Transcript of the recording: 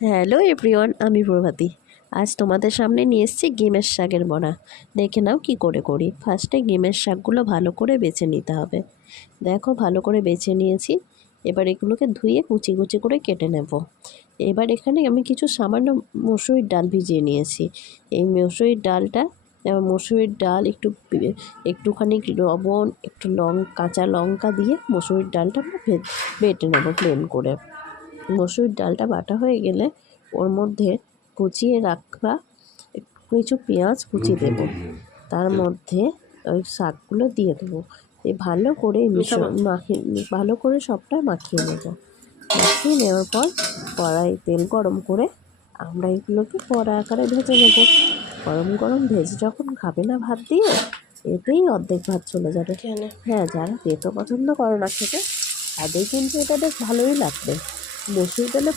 Hello everyone, আমি প্রভাতী। আজ তোমাদের সামনে নিয়ে এসেছি গেমের শাকের বড়া। দেখে নাও কি করে করি। ফার্স্টে গেমের শাকগুলো ভালো করে বেছে নিতে হবে। দেখো ভালো করে বেছে নিয়েছি। এবার এগুলোকে ধুয়ে কুচি কুচি করে কেটে নেব। এবার এখানে আমি কিছু সামান্য মসুরির ডাল ভিজিয়ে নিয়েছি। এই মসুরির ডালটা মসুরির ডাল একটুখানি লবণ, একটু কাঁচা লঙ্কা দিয়ে মসুরির ডালটা বেটে নেব প্লেন করে। মসুরির ডালটা বাটা হয়ে গেলে ওর মধ্যে কুচিয়ে রাখা কিছু পেঁয়াজ কুচি দেবো, তার মধ্যে ওই শাকগুলো দিয়ে দেবো। ভালো করে ভালো করে সবটা মাখিয়ে নেব। মাখিয়ে নেওয়ার পর কড়াই তেল গরম করে আমরা এগুলোকে বড়া আকারে ভেজে নেব। গরম গরম ভেজে যখন খাবে না ভাত দিয়ে, এতেই অর্ধেক ভাত চলে যাবে। হ্যাঁ, যারা তেতো পছন্দ করে না খেতে, তাদের কিন্তু এটা বেশ ভালোই লাগবে। মসুর ডালে